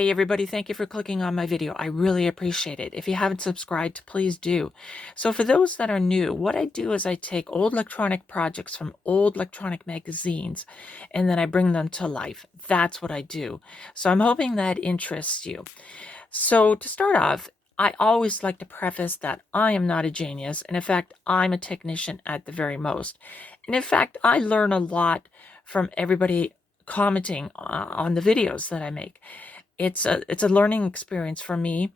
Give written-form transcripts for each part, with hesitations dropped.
Hey everybody, thank you for clicking on my video. I really appreciate it. If you haven't subscribed, please do. So for those that are new, what I do is I take old electronic projects from old electronic magazines and then I bring them to life. That's what I do. So I'm hoping that interests you. So to start off, I always like to preface that I am not a genius, and in fact, I'm a technician at the very most. And in fact, I learn a lot from everybody commenting on the videos that I make. It's a learning experience for me,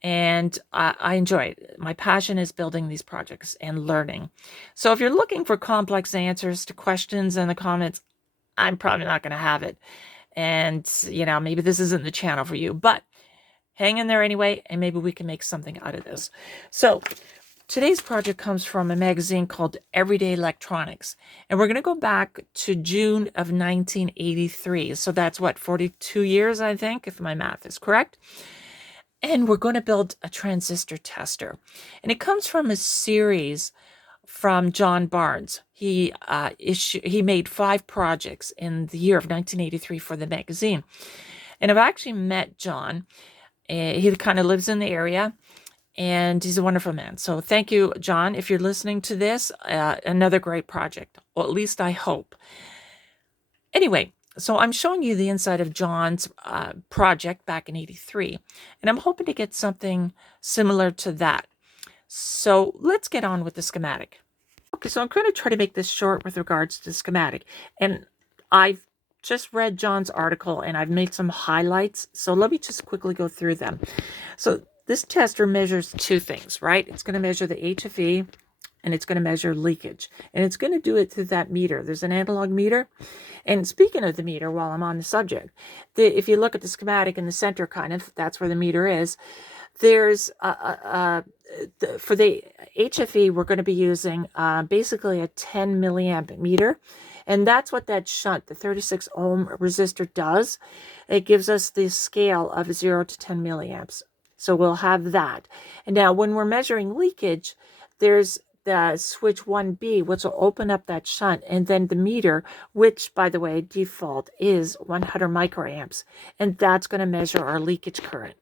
and I enjoy it. My passion is building these projects and learning. So if you're looking for complex answers to questions in the comments, I'm probably not going to have it. And, maybe this isn't the channel for you, but hang in there anyway, and maybe we can make something out of this. So today's project comes from a magazine called Everyday Electronics, and we're going to go back to June of 1983. So that's what, 42 years, I think, if my math is correct. And we're going to build a transistor tester. And it comes from a series from John Barnes. He made 5 projects in the year of 1983 for the magazine. And I've actually met John. He kind of lives in the area, and he's a wonderful man. So thank you, John. If you're listening to this, another great project, or at least I hope. Anyway, so I'm showing you the inside of John's project back in 83, and I'm hoping to get something similar to that. So let's get on with the schematic. Okay, so I'm going to try to make this short with regards to the schematic, and I've just read John's article and I've made some highlights. So let me just quickly go through them. So this tester measures 2 things, right? It's going to measure the HFE and it's going to measure leakage. And it's going to do it through that meter. There's an analog meter. And speaking of the meter, while I'm on the subject, if you look at the schematic in the center, kind of, that's where the meter is. There's for the HFE, we're going to be using basically a 10 milliamp meter. And that's what that shunt, the 36 ohm resistor, does. It gives us the scale of 0 to 10 milliamps. So we'll have that. And now when we're measuring leakage, there's the switch 1B, which will open up that shunt, and then the meter, which, by the way, default is 100 microamps. And that's going to measure our leakage current.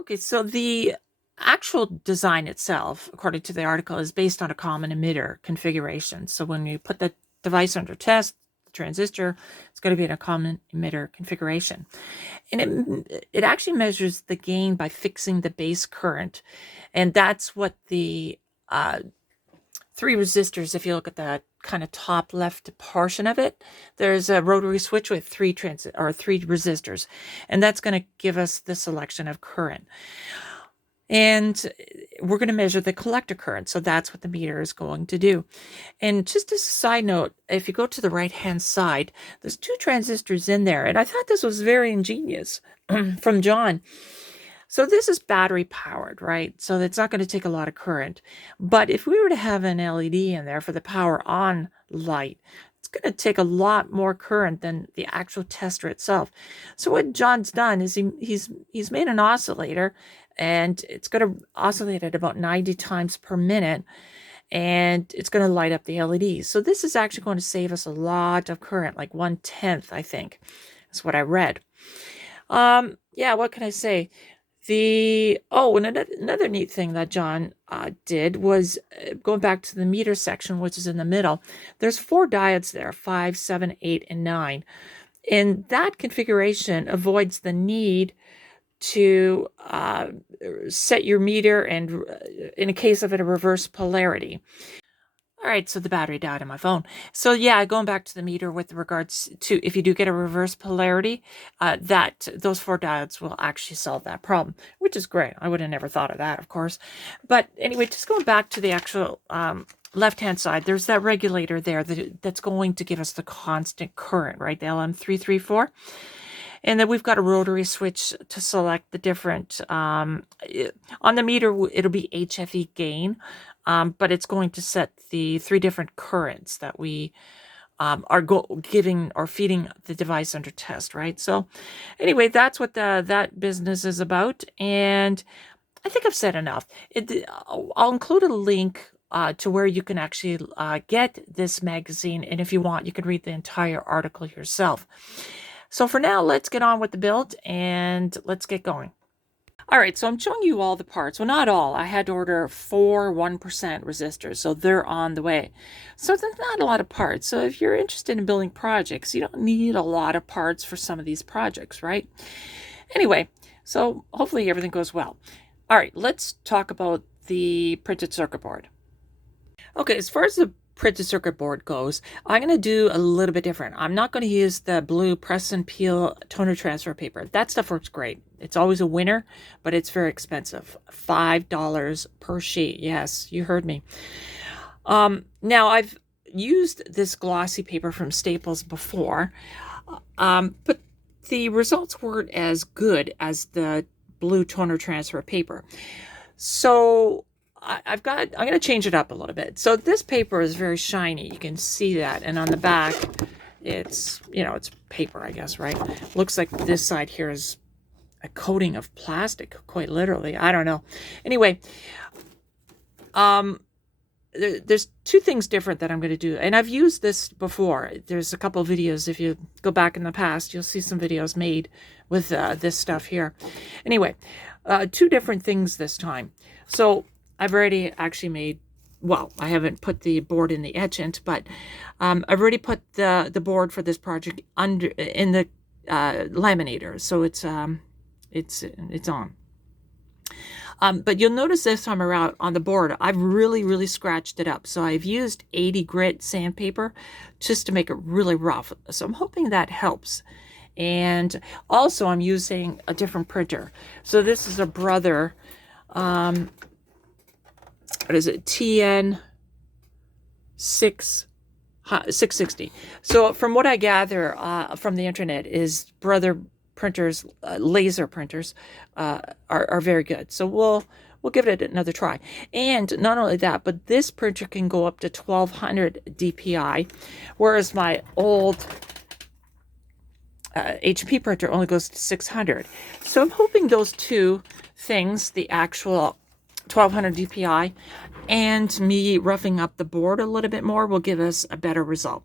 Okay, so the actual design itself, according to the article, is based on a common emitter configuration. So when you put the device under test, the transistor, it's going to be in a common emitter configuration. And it actually measures the gain by fixing the base current. And that's what the 3 resistors, if you look at that kind of top left portion of it, there's a rotary switch with 3 resistors. And that's going to give us the selection of current. And we're going to measure the collector current. So that's what the meter is going to do. And just as a side note, if you go to the right-hand side, there's 2 transistors in there. And I thought this was very ingenious from John. So this is battery powered, right? So it's not going to take a lot of current. But if we were to have an LED in there for the power on light, it's going to take a lot more current than the actual tester itself. So what John's done is he's made an oscillator, and it's going to oscillate at about 90 times per minute, and it's going to light up the LEDs. So this is actually going to save us a lot of current, like 1/10, I think. That's what I read. Yeah, what can I say? And another neat thing that John did was going back to the meter section, which is in the middle. There's 4 diodes there, 5, 7, 8, and 9. And that configuration avoids the need to set your meter and in a case of a reverse polarity. All right, so the battery died on my phone. So yeah, going back to the meter with regards to if you do get a reverse polarity, those 4 diodes will actually solve that problem, which is great. I would have never thought of that, of course. But anyway, just going back to the actual left-hand side, there's that regulator there that's going to give us the constant current, right? The LM334. And then we've got a rotary switch to select the different, on the meter, it'll be HFE gain, but it's going to set the 3 different currents that we are giving or feeding the device under test, right? So anyway, that's what that business is about. And I think I've said enough. I'll include a link to where you can actually get this magazine. And if you want, you can read the entire article yourself. So for now, let's get on with the build and let's get going. All right, so I'm showing you all the parts. Well, not all. I had to order 4 1% resistors, so they're on the way. So there's not a lot of parts. So if you're interested in building projects, you don't need a lot of parts for some of these projects, right? Anyway, so hopefully everything goes well. All right, let's talk about the printed circuit board. Okay, as far as the printed circuit board goes, I'm going to do a little bit different. I'm not going to use the blue press and peel toner transfer paper. That stuff works great. It's always a winner, but it's very expensive. $5 per sheet. Yes, you heard me. Now, I've used this glossy paper from Staples before, but the results weren't as good as the blue toner transfer paper. So I'm going to change it up a little bit. So this paper is very shiny. You can see that. And on the back, it's, it's paper, I guess, right? Looks like this side here is a coating of plastic, quite literally. I don't know. Anyway, there's two things different that I'm going to do. And I've used this before. There's a couple of videos. If you go back in the past, you'll see some videos made with this stuff here. Anyway, two different things this time. So I've already actually made, well, I haven't put the board in the etchant, but I've already put the board for this project in the laminator. So it's on. But you'll notice this time around on the board, I've really scratched it up. So I've used 80 grit sandpaper just to make it really rough. So I'm hoping that helps. And also I'm using a different printer. So this is a Brother, what is it? TN 660. So from what I gather from the internet is Brother printers, laser printers, are very good. So we'll give it another try. And not only that, but this printer can go up to 1200 DPI, whereas my old HP printer only goes to 600. So I'm hoping those two things, the actual 1200 DPI and me roughing up the board a little bit more, will give us a better result.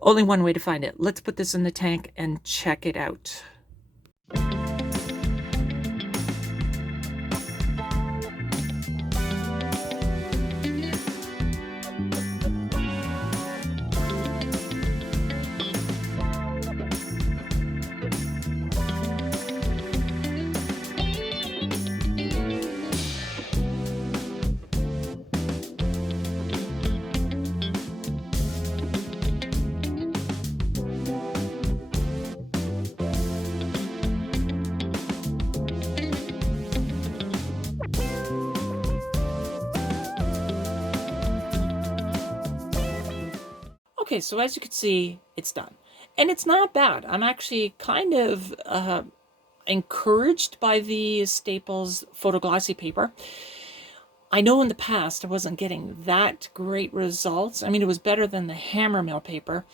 Only one way to find it. Let's put this in the tank and check it out. Okay, so as you can see, it's done. And it's not bad. I'm actually kind of encouraged by the Staples photoglossy paper. I know in the past I wasn't getting that great results. I mean, it was better than the hammer mill paper,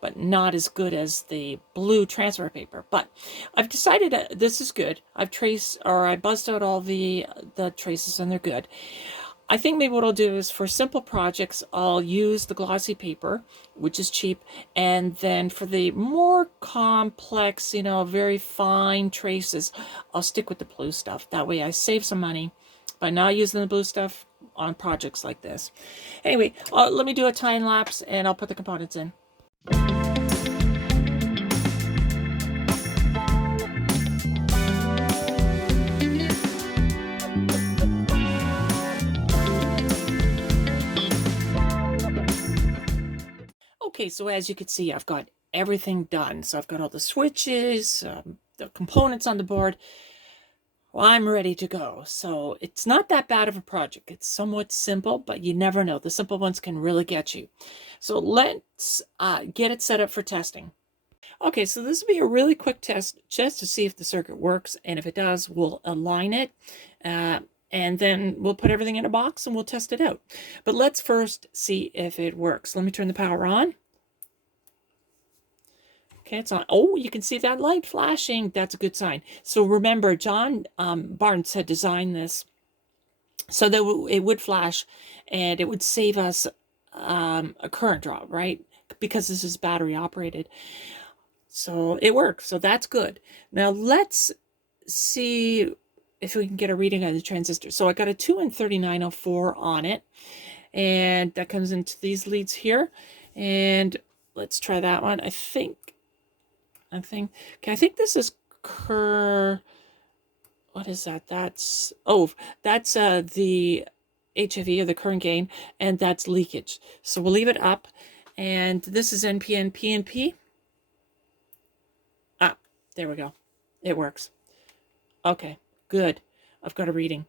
but not as good as the blue transfer paper. But I've decided this is good. I buzzed out all the traces and they're good. I think maybe what I'll do is for simple projects, I'll use the glossy paper, which is cheap. And then for the more complex, very fine traces, I'll stick with the blue stuff. That way I save some money by not using the blue stuff on projects like this. Anyway, let me do a time lapse and I'll put the components in. Okay, so as you can see, I've got everything done. So I've got all the switches, the components on the board. Well, I'm ready to go. So it's not that bad of a project. It's somewhat simple, but you never know. The simple ones can really get you. So let's get it set up for testing. Okay, so this will be a really quick test just to see if the circuit works. And if it does, we'll align it. And then we'll put everything in a box and we'll test it out. But let's first see if it works. Let me turn the power on. Okay, it's on. Oh, you can see that light flashing. That's a good sign. So remember, John Barnes had designed this so that it would flash and it would save us a current draw, right? Because this is battery operated. So it works. So that's good. Now let's see if we can get a reading on the transistor. So I got a 2N3904 on it, and that comes into these leads here. And let's try that one. I think this is what is that? That's the HFE, or the current gain, and that's leakage. So we'll leave it up. And this is NPN, PNP. Ah, there we go. It works. Okay, good. I've got a reading.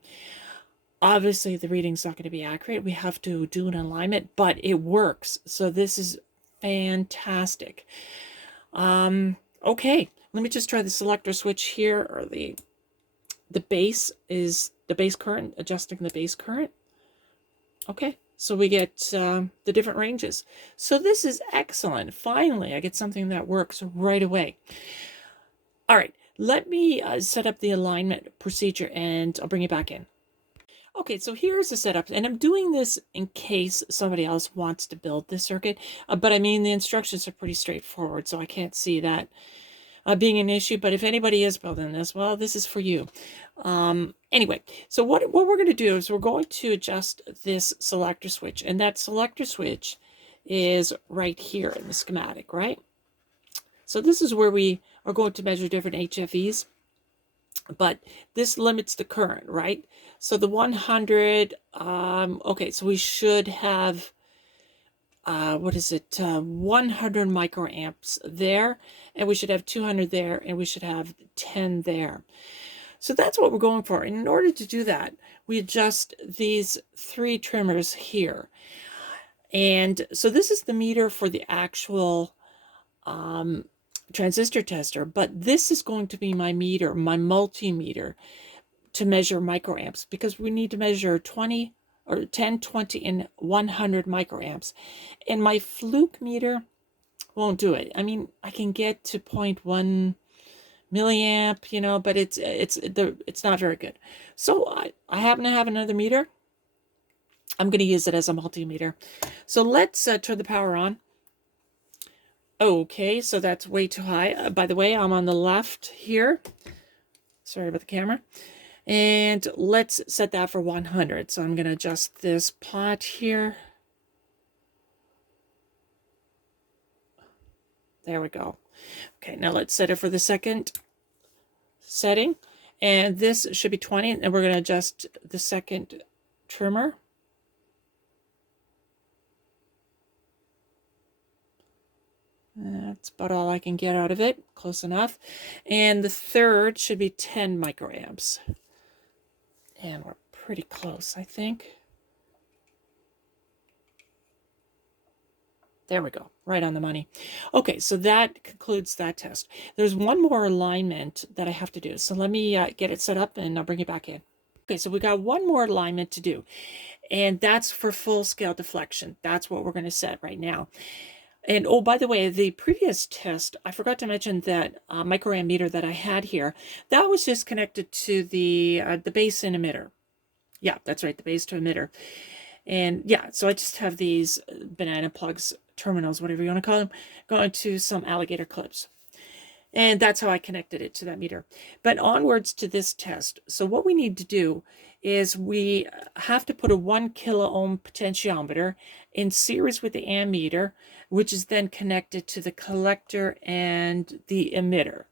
Obviously, the reading's not going to be accurate. We have to do an alignment, but it works. So this is fantastic. Okay, let me just try the selector switch here, or the base current, adjusting the base current. Okay, so we get the different ranges. So this is excellent. Finally, I get something that works right away. All right, let me set up the alignment procedure, and I'll bring it back in. Okay, so here's the setup, and I'm doing this in case somebody else wants to build this circuit, but I mean, the instructions are pretty straightforward, so I can't see that being an issue. But if anybody is building this, well, this is for you. Anyway, so what we're going to do is we're going to adjust this selector switch, and that selector switch is right here in the schematic, right? So this is where we are going to measure different HFEs, but this limits the current, right? So the 100, okay, so we should have, 100 microamps there, and we should have 200 there, and we should have 10 there. So that's what we're going for. And in order to do that, we adjust these 3 trimmers here. And so this is the meter for the actual transistor tester, but this is going to be my meter, my multimeter, to measure microamps, because we need to measure 20 or 10, 20, and 100 microamps. And my fluke meter won't do it. I mean, I can get to 0.1 milliamp, you know, but it's not very good. So I happen to have another meter. I'm going to use it as a multimeter. So let's turn the power on. Okay, so that's way too high. By the way, I'm on the left here. Sorry about the camera. And let's set that for 100. So I'm going to adjust this pot here. There we go. Okay, now let's set it for the second setting. And this should be 20. And we're going to adjust the second trimmer. That's about all I can get out of it. Close enough. And the third should be 10 microamps. And we're pretty close, I think. There we go, right on the money. Okay, so that concludes that test. There's one more alignment that I have to do. So let me get it set up, and I'll bring it back in. Okay, so we got one more alignment to do, and that's for full scale deflection. That's what we're going to set right now. And oh, by the way, the previous test, I forgot to mention that microamp meter that I had here, that was just connected to the base and emitter. Yeah, that's right, the base to emitter. And yeah, so I just have these banana plugs, terminals, whatever you want to call them, going to some alligator clips. And that's how I connected it to that meter. But onwards to this test. So what we need to do is we have to put a 1 kilo ohm potentiometer in series with the ammeter, which is then connected to the collector and the emitter.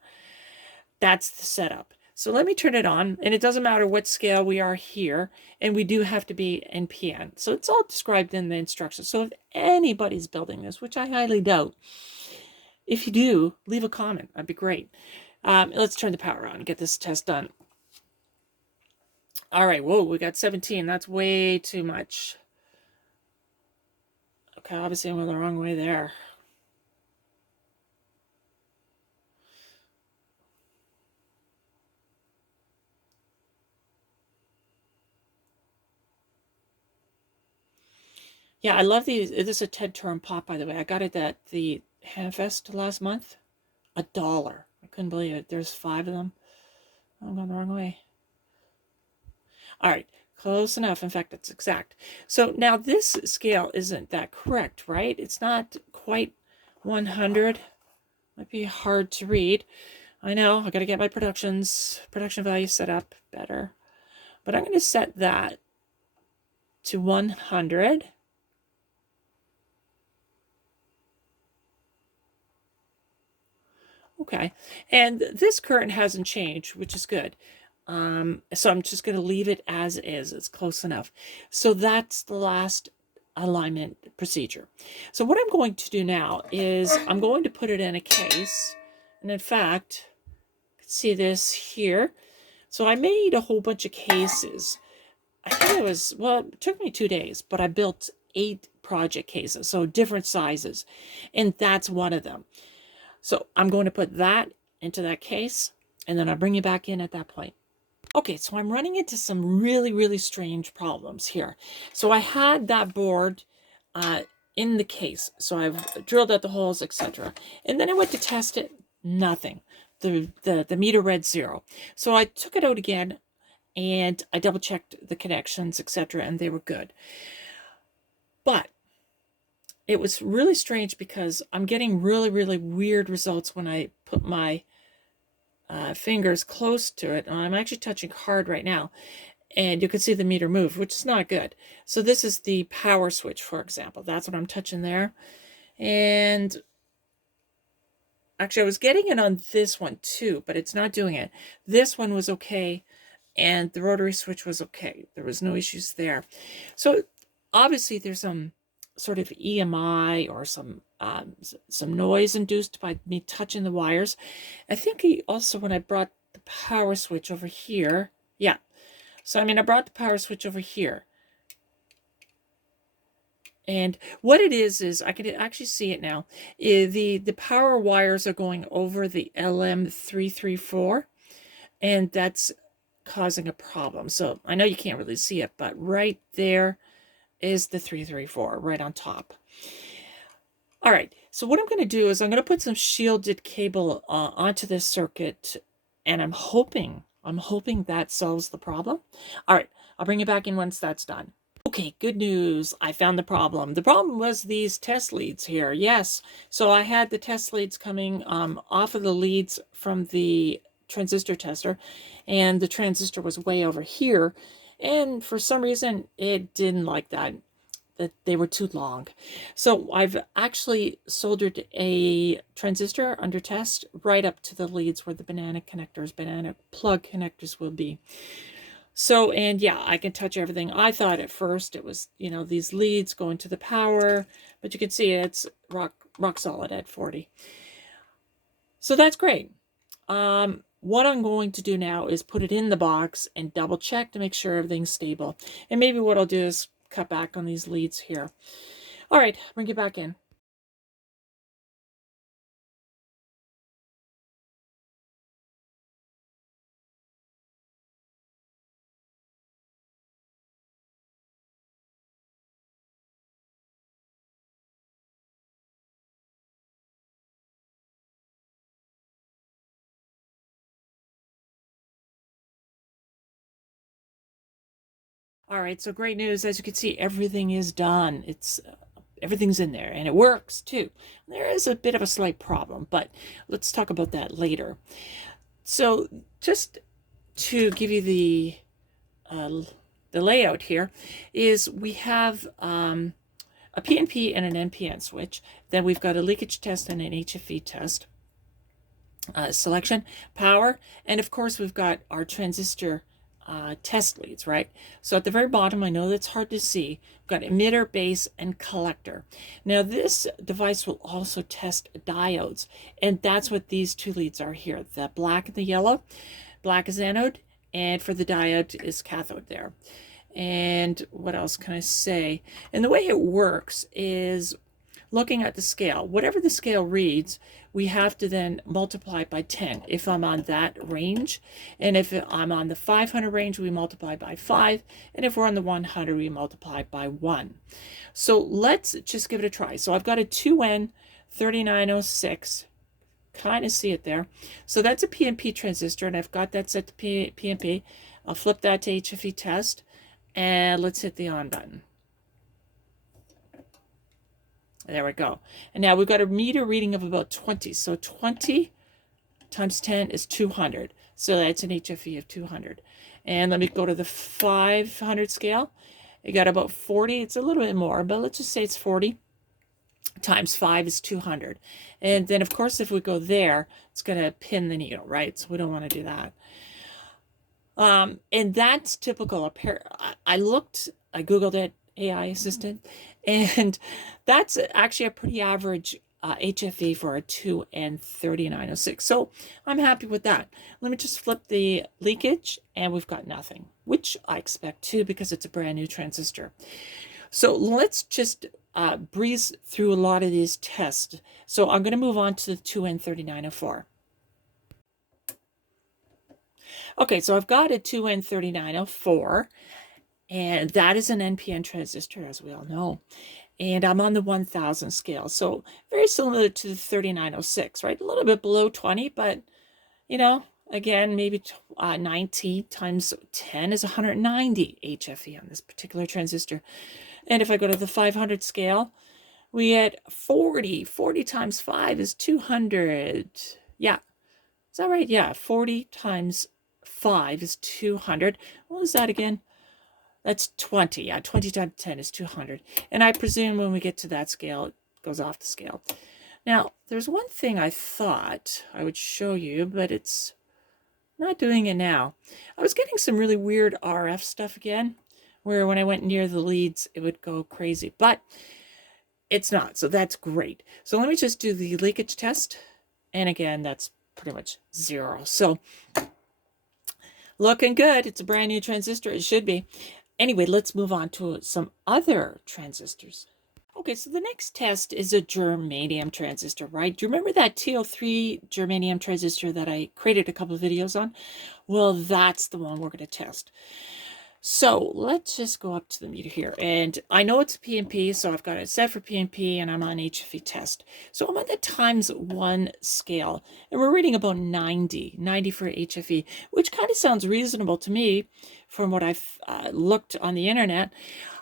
That's the setup. So let me turn it on, and it doesn't matter what scale we are here, and we do have to be NPN. So it's all described in the instructions. So if anybody's building this, which I highly doubt, if you do, leave a comment. That'd be great. Let's turn the power on and get this test done. All right, whoa, we got 17. That's way too much. Okay, obviously I went the wrong way there. Yeah, I love these. This is a 10-term pot, by the way. I got it at the Hamfest last month. $1. I couldn't believe it. There's 5 of them. I'm going the wrong way. All right, close enough. In fact, it's exact. So now this scale isn't that correct, right? It's not quite 100. Might be hard to read. I know, I got to get my production value set up better. But I'm going to set that to 100. Okay, and this current hasn't changed, which is good. So I'm just going to leave it as is. It's close enough. So that's the last alignment procedure. So what I'm going to do now is I'm going to put it in a case. And in fact, you can see this here. So I made a whole bunch of cases. I think it was, well, it took me 2 days, but I built 8 project cases, so different sizes. And that's one of them. So I'm going to put that into that case, and then I'll bring you back in at that point. Okay, so I'm running into some really, really strange problems here. So I had that board in the case. So I've drilled out the holes, etc. And then I went to test it, nothing. The meter read 0. So I took it out again, and I double checked the connections, etc., and they were good. But it was really strange because I'm getting really, really weird results when I put my fingers close to it. And I'm actually touching hard right now. And you can see the meter move, which is not good. So this is the power switch, for example. That's what I'm touching there. And actually, I was getting it on this one too, but it's not doing it. This one was okay. And the rotary switch was okay. There was no issues there. So obviously there's some sort of EMI or some noise induced by me touching the wires. I think also when I brought the power switch over here, yeah. So I brought the power switch over here. And what it is I can actually see it now. The power wires are going over the LM334, and that's causing a problem. So I know you can't really see it, but right there is the 334 right on top. All right, so what I'm going to do is I'm going to put some shielded cable onto this circuit, and I'm hoping that solves the problem. All right, I'll bring you back in once that's done. Okay, good news. I found the problem. The problem was these test leads here. Yes, so I had the test leads coming off of the leads from the transistor tester, and the transistor was way over here, and for some reason it didn't like that they were too long. So I've actually soldered a transistor under test right up to the leads where the banana plug connectors will be. So, and yeah, I can touch everything. I thought at first it was, these leads going to the power, but you can see it's rock solid at 40. So that's great. What I'm going to do now is put it in the box and double check to make sure everything's stable. And maybe what I'll do is cut back on these leads here. All right, bring it back in. All right, so great news. As you can see, everything is done. Everything's in there, and it works too. There is a bit of a slight problem, but let's talk about that later. So just to give you the layout here, is we have a PNP and an NPN switch. Then we've got a leakage test and an HFE test. Selection, power, and of course we've got our transistor test leads, right? So at the very bottom, I know that's hard to see, we've got emitter, base, and collector. Now this device will also test diodes, and that's what these 2 leads are here, the black and the yellow. Black is anode, and for the diode is cathode there. And what else can I say? And the way it works is looking at the scale. Whatever the scale reads, we have to then multiply by 10 if I'm on that range. And if I'm on the 500 range, we multiply by 5. And if we're on the 100, we multiply by 1. So let's just give it a try. So I've got a 2N3906. Kind of see it there. So that's a PNP transistor, and I've got that set to PNP. I'll flip that to HFE test, and let's hit the on button. There we go. And now we've got a meter reading of about 20. So 20 times 10 is 200. So that's an HFE of 200. And let me go to the 500 scale. You got about 40. It's a little bit more, but let's just say it's 40 times 5 is 200. And then, of course, if we go there, it's going to pin the needle, right? So we don't want to do that. And that's typical. I Googled it, AI assistant, and that's actually a pretty average HFE for a 2N3906. So I'm happy with that. Let me just flip the leakage, and we've got nothing, which I expect too because it's a brand new transistor. So let's just breeze through a lot of these tests. So I'm going to move on to the 2N3904. Okay, so I've got a 2N3904, and that is an NPN transistor, as we all know. And I'm on the 1000 scale, so very similar to the 3906, right? A little bit below 20, but, you know, again, maybe 90 times 10 is 190 HFE on this particular transistor. And if I go to the 500 scale, we had 40. 40 times 5 is 200. Yeah. Is that right? Yeah. 40 times 5 is 200. What was that again? That's 20. Yeah. 20 times 10 is 200. And I presume when we get to that scale, it goes off the scale. Now, there's one thing I thought I would show you, but it's not doing it now. I was getting some really weird RF stuff again, where when I went near the leads, it would go crazy, but it's not. So that's great. So let me just do the leakage test. And again, that's pretty much 0. So looking good. It's a brand new transistor. It should be. Anyway, let's move on to some other transistors. Okay, so the next test is a germanium transistor, right? Do you remember that TO3 germanium transistor that I created a couple of videos on? Well, that's the one we're going to test. So let's just go up to the meter here. And I know it's a PNP, so I've got it set for PNP, and I'm on HFE test. So I'm on the ×1 scale, and we're reading about 90 for HFE, which kind of sounds reasonable to me from what I've looked on the internet.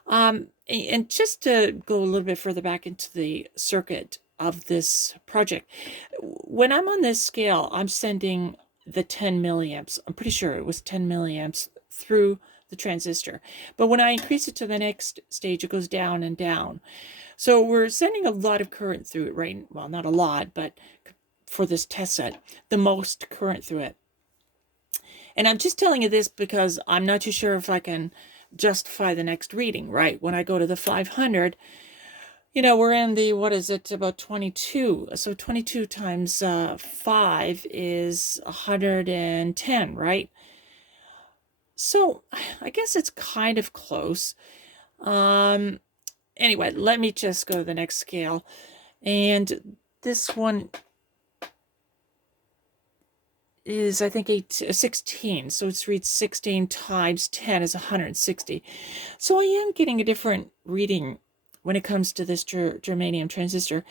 And just to go a little bit further back into the circuit of this project, when I'm on this scale, I'm sending the 10 milliamps. I'm pretty sure it was 10 milliamps through the transistor. But when I increase it to the next stage, it goes down and down. So we're sending a lot of current through it, right? Well, not a lot, but for this test set, the most current through it. And I'm just telling you this because I'm not too sure if I can justify the next reading, right? When I go to the 500, you know, we're in the, what is it, about 22. So 22 times 5 is 110, right? So I guess it's kind of close. Anyway, let me just go to the next scale. And this one is, I think, 16. So it's reads 16 times 10 is 160. So I am getting a different reading when it comes to this germanium transistor.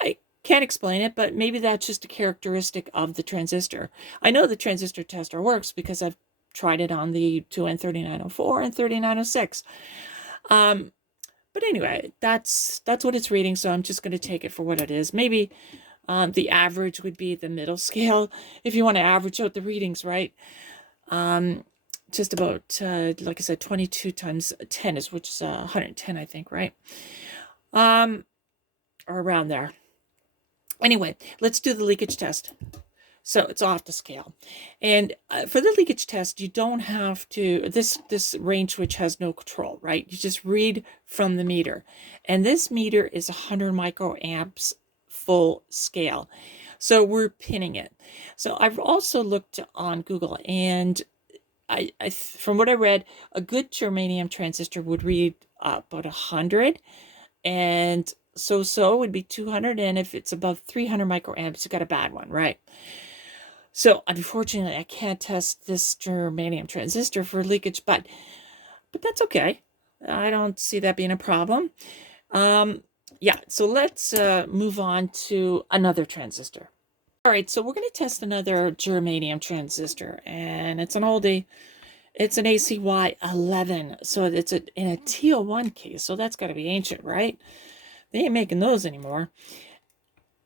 I can't explain it, but maybe that's just a characteristic of the transistor. I know the transistor tester works because I've tried it on the 2N3904 and 3906. But anyway, that's what it's reading, so I'm just going to take it for what it is. Maybe the average would be the middle scale if you want to average out the readings, right? Just about, like I said, 22 times 10 is, which is 110, I think, right? Or around there. Anyway, let's do the leakage test. So it's off the scale. And for the leakage test, you don't have to, this range switch has no control, right? You just read from the meter. And this meter is 100 microamps full scale. So we're pinning it. So I've also looked on Google, and I from what I read, a good germanium transistor would read about 100, and so would be 200, and if it's above 300 microamps, you got a bad one, right? So unfortunately, I can't test this germanium transistor for leakage, but that's okay. I don't see that being a problem. Yeah, so let's move on to another transistor. All right, so we're going to test another germanium transistor, and it's an oldie. It's an ACY11, so it's in a TO1 case, so that's got to be ancient, right? They ain't making those anymore.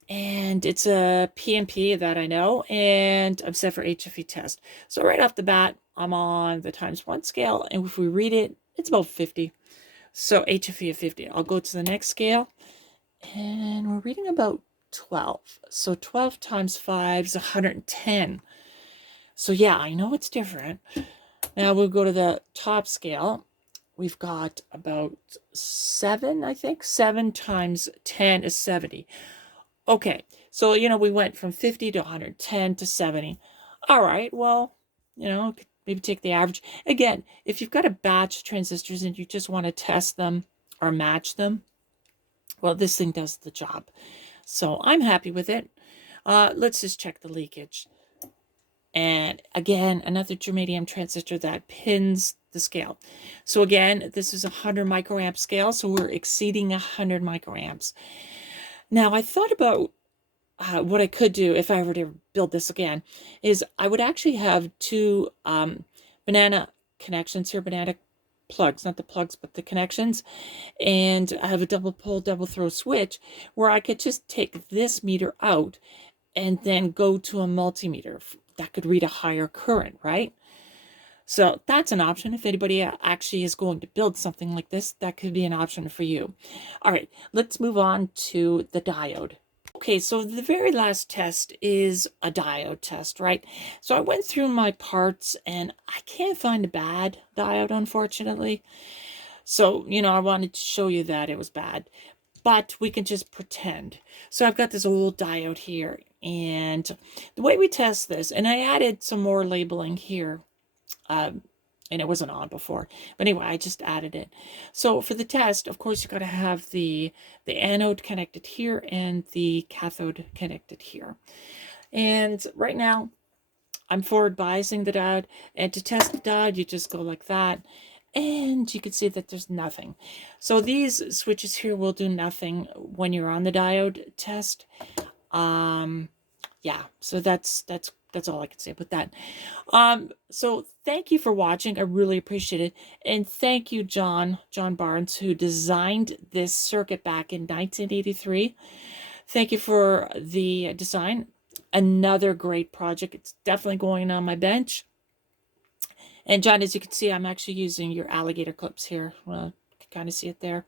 And it's a PMP that I know, and I'm set for HFE test. So right off the bat, I'm on the ×1 scale, and if we read it, it's about 50. So HFE of 50. I'll go to the next scale, and we're reading about 12. So 12 times 5 is 110. So yeah, I know it's different. Now we'll go to the top scale. We've got about 7, I think. 7 times 10 is 70. Okay, so, we went from 50 to 110 to 70. All right, well, maybe take the average. Again, if you've got a batch of transistors and you just want to test them or match them, well, this thing does the job. So I'm happy with it. Let's just check the leakage. And again, another germanium transistor that pins the scale. So again, this is a 100 microamp scale, so we're exceeding 100 microamps. Now, I thought about what I could do if I were to build this again is I would actually have two banana connections here, banana plugs, not the plugs, but the connections. And I have a double pole, double throw switch where I could just take this meter out and then go to a multimeter that could read a higher current, right? So that's an option. If anybody actually is going to build something like this, that could be an option for you. All right, let's move on to the diode. Okay, so the very last test is a diode test, right? So I went through my parts and I can't find a bad diode, unfortunately. So, I wanted to show you that it was bad, but we can just pretend. So I've got this old diode here, and the way we test this, and I added some more labeling here, and it wasn't on before. But anyway, I just added it. So for the test, of course, you got to have the anode connected here and the cathode connected here. And right now, I'm forward biasing the diode. And to test the diode, you just go like that. And you can see that there's nothing. So these switches here will do nothing when you're on the diode test. Yeah, so that's all I can say about that. So thank you for watching. I really appreciate it. And thank you, John Barnes, who designed this circuit back in 1983. Thank you for the design. Another great project. It's definitely going on my bench. And John, as you can see, I'm actually using your alligator clips here. Well, you can kind of see it there.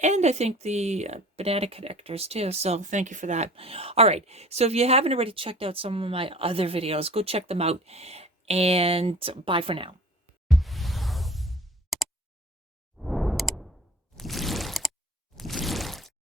And I think the banana connectors too. So thank you for that. All right. So if you haven't already checked out some of my other videos, go check them out. And bye for now.